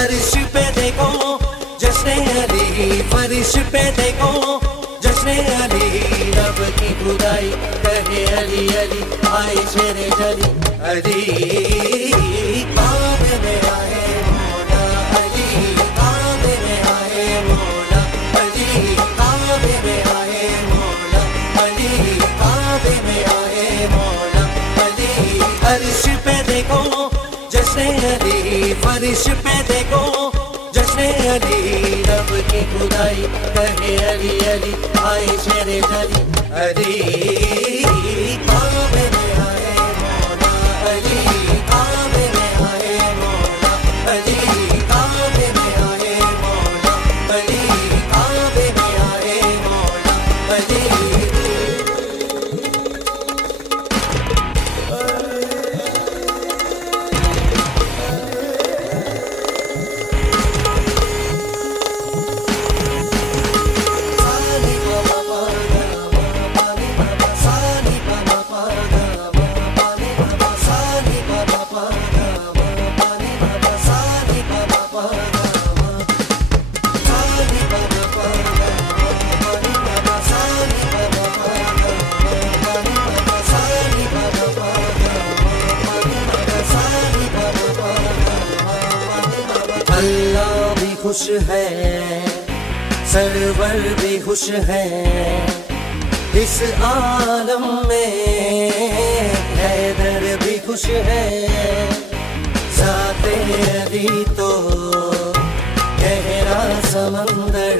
अर्श पे देखो जश्न अली, फर्श पे देखो जश्न अली, रब की खुदाई कहे अली अली, आए शेरे जली अली। काबे में आए मौला अली, काबे में आए मौला अली, काबे में आए मौला अली, काबे में आए मौला अली। अर्श पे देखो जश्न अली, फर्श पे देखो जश्न अली, रब की खुदाई कहे अली अली, आए शेरे जली अली। काबे में आए मौला अली, काबे में आए मौला अली, काबे में आए मौला अली, काबे में आए मौला अली। अल्लाह भी खुश है, सरवर भी खुश है, इस आलम में हैदर भी खुश है। ज़ाते अली तो गहरा समंदर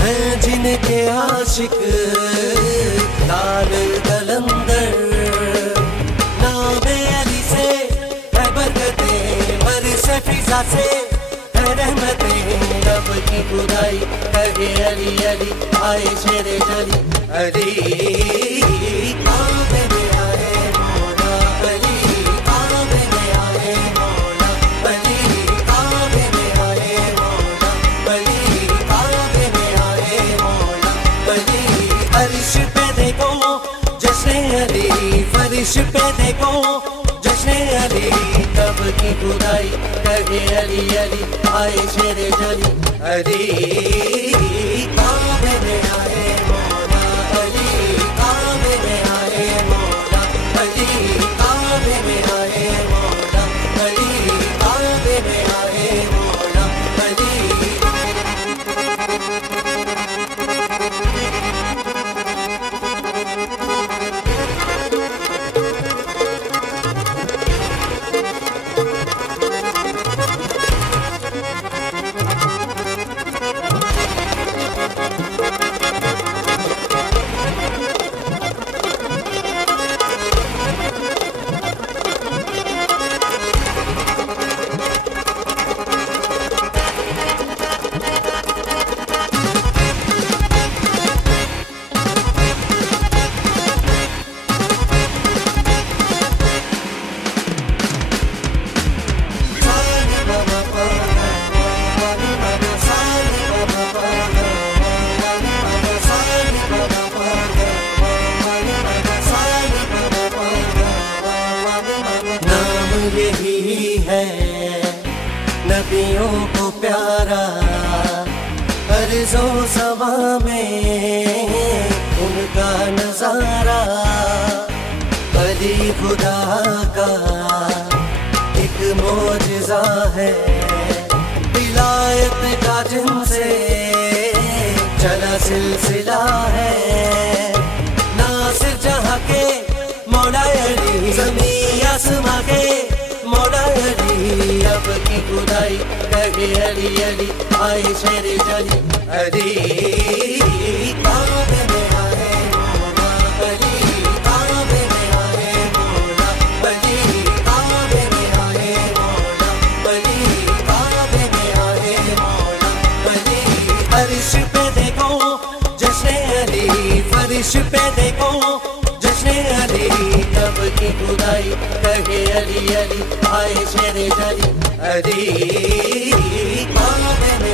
है, जिनके आशिक लाल कलंदर। नामे अली से है बरकतें, बरसे फिजा से है रहमतें, रब की खुदाई कहे अली अली, आए शेरे जली अली। काबे में आए मौला अली, काबे में आए मौला अली, काबे में आए मौला अली, काबे में आए मौला अली। अर्श पे देखो जश्न अली, फर्श पे देखो जश्न अली, रब की खुदाई कहे अली अली, आए शेरे जली अली। काबे में आए मौला अली, काबे में आए मौला अली, काबे में आए मौला अली, काबे में आए मौला अली। यही है नबियों को प्यारा, अर्ज़ो समा में उनका नजारा। विलायत का जिनसे चला सिलसिला है, नासिर जहाँ के मौला अली, ज़मीं आसमां के मौला अली, अब की खुदाई कहे अली अली, आए शेर जली अली। काबे में आए मौला अली, काबे में आए मौला अली, काबे में आए मौला अली, काबे में आए मौला अली। फर्श पे देखो जश्न अली, फर्श पे देखो जश्न अली, कब की खुदाई कहे अली अली, आए शेर जली अली। काबे में